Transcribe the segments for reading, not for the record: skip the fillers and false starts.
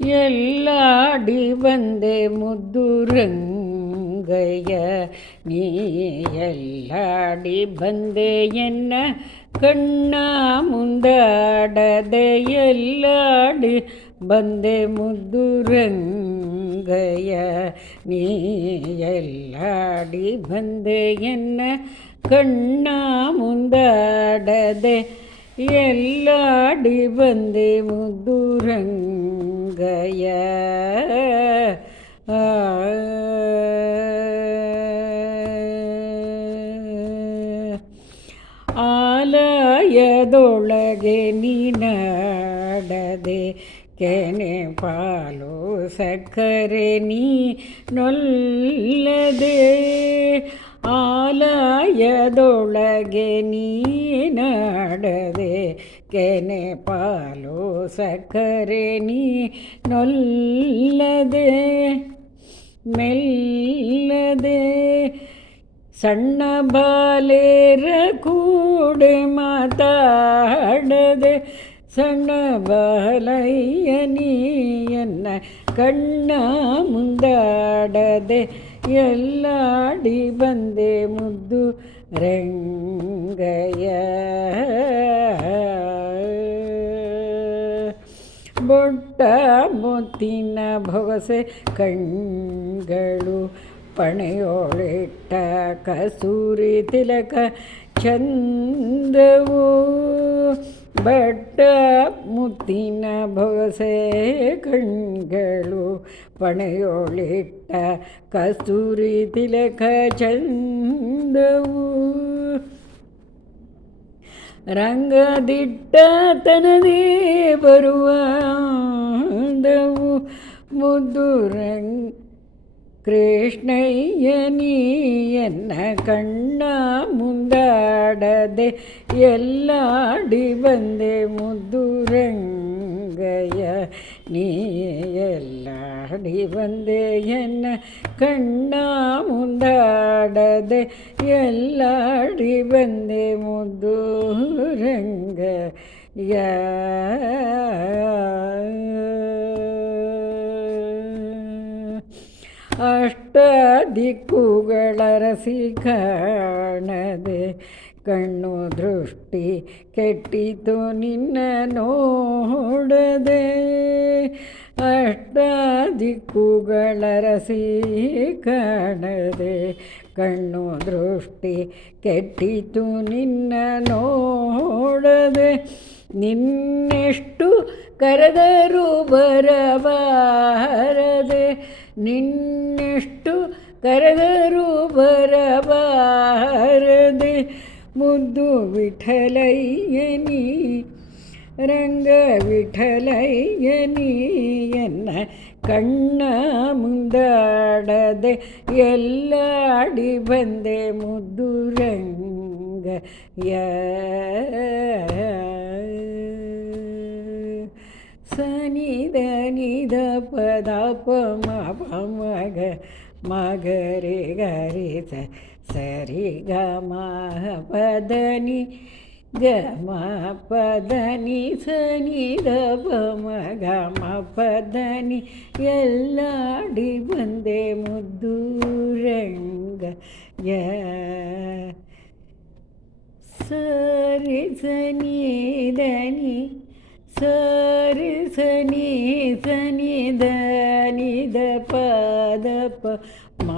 ಎಲ್ಲಾಡಿ ಬಂದೆ ಮುದ್ದು ರಂಗಯ್ಯ, ನೀ ಎಲ್ಲಾಡಿ ಬಂದೆ ಎನ್ನ ಕಣ್ಣ ಮುಂದಾಡದೆ. ಎಲ್ಲಾಡಿ ಬಂದೆ ಮುದ್ದು ರಂಗಯ್ಯ, ನೀ ಎಲ್ಲಾಡಿ ಬಂದೆ ಎನ್ನ ಕಣ್ಣ ಮುಂದಾಡದೆ. ಎಲ್ಲಾಡಿ ಬಂದೆ ಮುದ್ದು ರಂಗಯ್ಯ. ಆಲಯದೊಳಗೆ ನೀನಾಡದೆ, ಕೆನೆ ಪಾಲು ಸಕ್ಕರೆ ನೀ ನೊಲ್ಲದೆ. ಆಲಯದೊಳಗೆ ನೀನಾಡದೆ, ಕೆನೆ ಪಾಲು ಸಕ್ಕರೆ ನೀ ನೊಲ್ಲದೆ. ಮೆಲ್ಲದೆ ಸಣ್ಣ ಬಾಲೇರ ಕೂಡೆ ಮಾತಾಡದೆ. ಸಣ್ಣ ಬಾಲಯ್ಯ ನೀಯನ್ನ ಕಣ್ಣ ಮುಂದಾಡದೆ. ಎಲ್ಲಾಡಿ ಬಂದೆ ಮುದ್ದು ರಂಗಯ್ಯ. ಬೊಟ್ಟ ಮುತ್ತಿನ ಭೊಗಸೆ ಕಣ್ಗಳು, ಪಣೆಯೊಳಿಟ್ಟ ಕಸ್ತೂರಿ ತಿಲಕ ಚಂದವು. ಬಟ್ಟ ಮುತ್ತಿನ ಭೊಗಸೆ ಕಣ್ಗಳು, ಪಣೆಯೊಳಿಟ್ಟ ಕಸ್ತೂರಿ ತಿಲಕ ಚಂದವು. ರಂಗದಿಟ್ಟ ತನದೇ ಬರುವದವು, ಮುದ್ದು ಕೃಷ್ಣಯ್ಯ ನೀಯನ್ನ ಕಣ್ಣ ಮುಂದಾಡದೆ. ಎಲ್ಲಾಡಿ ಬಂದೆ ಮುದ್ದು ರಂಗಯ್ಯ, ನೀ ಎಲ್ಲಾಡಿ ಬಂದೆ ಎನ್ನ ಕಣ್ಣ ಮುಂದಾಡದೆ. ಎಲ್ಲಾಡಿ ಬಂದೆ ಮುದ್ದು ರಂಗಯ್ಯ. ಅಷ್ಟ ದಿಕ್ಕುಗಳರಸಿ ಕಾಣದೆ, ಕಣ್ಣು ದೃಷ್ಟಿ ಕೆಟ್ಟಿತು ನಿನ್ನ ನೋಡದೆ. ಅಷ್ಟ ದಿಕ್ಕುಗಳರಸಿ ಕಾಣದೆ, ಕಣ್ಣು ದೃಷ್ಟಿ ಕೆಟ್ಟಿತು ನಿನ್ನ ನೋಡದೆ. ನಿನ್ನೆಷ್ಟು ಕರೆದರೂ ಬರಬಾರದೆ, ನಿನ್ನೆಷ್ಟು ಕರೆದರೂ ಬರಬಾರದೆ. ಮುದ್ದು ವಿಠಲಯ್ಯ ನೀ, ರಂಗ ವಿಠಲಯ್ಯ ನೀಯನ್ನ ಕಣ್ಣ ಮುಂದಾಡದೆ. ಎಲ್ಲಾಡಿ ಬಂದೆ ಮುದ್ದು ರಂಗಯ್ಯ. ಸನಿದ ನಿದ ಪದ ಪ ಮ ಪ ಮಗ ಮಗರೆ ಗರಿ ಸರಿ ಗ ಮ ಪದ ನಿ ಗ ಮ ಪದ ನಿ ಸನಿ ದ ಪ ಮ ಗ ಮ ಪದ ನಿ. ಎಲ್ಲಾಡಿ ಬಂದೆ ಮುದ್ದು ರಂಗಯ್ಯ. ಸರಿ ಸನಿ ದನಿ ಸರಿ ಸನಿ ಸನಿ ಧನಿ ದ ಪದ ಪ ಮ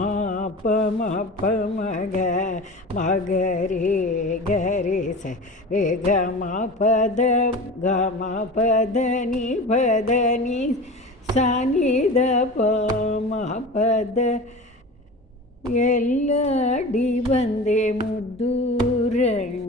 ಪ ಮ ಪ ಮಗ ಮಗರಿ ಗರಿ ಸ ರೇ ಗ ಮ ಪದ ಗ ಮ ಪದ ನಿ ಪದ ನಿ ಸನಿ ದ ಪ ಮ ಪದ. ಎಲ್ಲಾಡಿ ಬಂದೆ ಮುದ್ದು ರಂಗ.